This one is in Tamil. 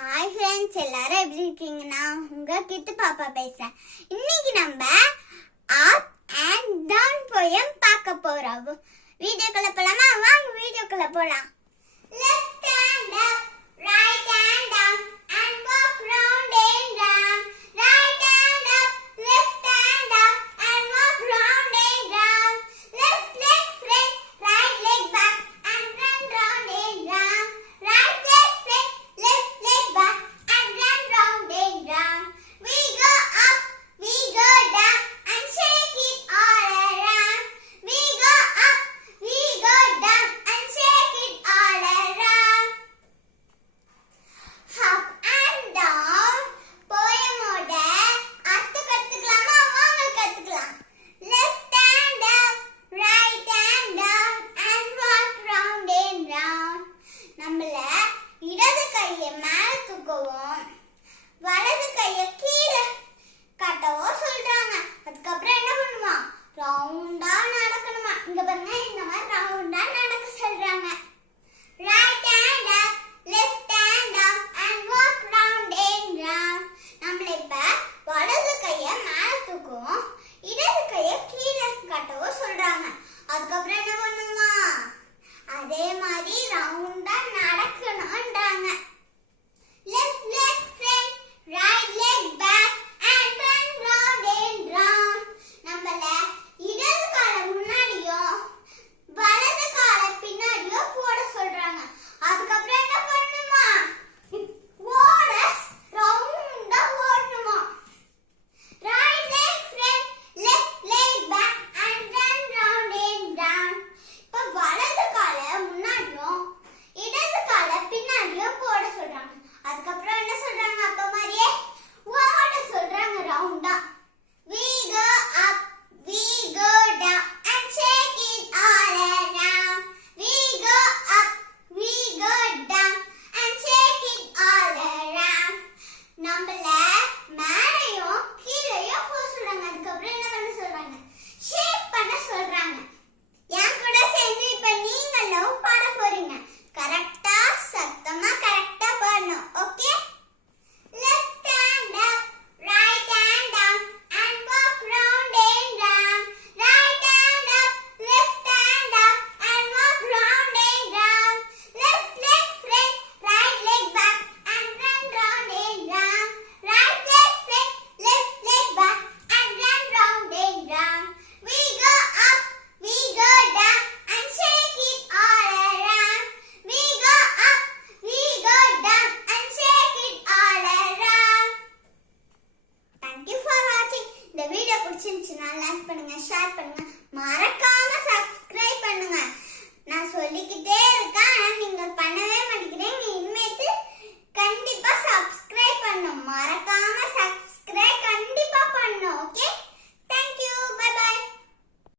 ஹாய் ஃப்ரெண்ட்ஸ், எல்லாரும் எப்படி இருக்கீங்க? நான் உங்க கிட்ட பாப்பா பேசுறேன். இன்னைக்கு நம்ம அப் அண்ட் டவுன் போயம் பார்க்க போறோம். வீடியோக்குள்ள போலாமா? வாங்க வீடியோக்குள்ள போலாம். Left hand up, right hand down and walk round and round. Right hand up, left hand up and walk round and round. Left leg front, right leg back and run round and round. Right leg front, left leg back and run round and round. We go up, we go down and shake it all around. We go up, we go down and shake it all around. Up and down போயமோட அர்த்தம் கத்துக்கலாமா? வாங்க கத்துக்கலாம். Left hand up, right hand down and walk round and round. நம்மள இடது கையை மேல தூக்கவும் வலது கையை கீழே காட்டவும் சொல்றாங்க. அதுக்கப்புறம் என்ன பண்ணுமா? ரவுண்டா நடக்கணுமா? இங்க பாருங்க, இந்த மாதிரி ரவுண்டா நடக்க சொல்றாங்க. Right hand up, left hand down and walk round and round. நம்மள இப்ப வலது கையை மேல தூக்கவும் இடது கையை கீழே காட்டவும் சொல்றாங்க. அதுக்கப்புறம் என்ன பண்ணுமா? அதே மாதிரி ரவுண்டா நடக்கணும்ன்றாங்க. Left leg front, right leg back and run round and round. நம்மள இடது கால முன்னாடியோ வலது கால பின்னாடியோ போட சொல்றாங்க. அதுக்கப்புறம் என்ன பண்ணுமா? ஓட ரவுண்டா ஓடணுமா? Right leg front, left leg back and run round and round. இப்ப வலது கால முன்னாடியும் இடது கால பின்னாடியும் போட சொல்றாங்க. அதுக்கப்புறம் என்ன சொல்றாங்க? அப்ப மாதிரியே ஓட சொல்றாங்க ரவுண்டா. We go up, we go down and shake it all around. We go up, we go down and shake it all around. நம்மள மேலையும் கீழையும் போக சொல்றாங்க. அதுக்கப்புறம் என்ன பண்ண சொல்றாங்க? ஷேக் பண்ண சொல்றாங்க. என் கூட சேர்ந்து இப்ப நீங்களும் பாட போறீங்க. கரெக்டா சத்தமா கரெக்டா பாடணும். Okay? Left hand up, right hand down and walk round and round. Right hand up, left hand down and walk round and round. Left leg front, right leg back and run round and round. Right leg front, left leg back and run round and round. We go up, we go down and shake it all around. We go up, we go down and shake it all around. Thank you for watching. இந்த வீடியோ பிடிச்சிருந்துச்சுன்னா லைக் பண்ணுங்க, ஷேர் பண்ணுங்க, மறக்காம சப்ஸ்கிரைப் பண்ணுங்க. நான் சொல்லிக்கிட்டே இருக்கேன், ஆனா நீங்க பண்ணவே மாட்டேங்கிறீங்க. இனிமேட்டு கண்டிப்பா சப்ஸ்கிரைப் பண்ணணும். மறக்காம சப்ஸ்கிரைப் கண்டிப்பா பண்ணணும். ஓகே?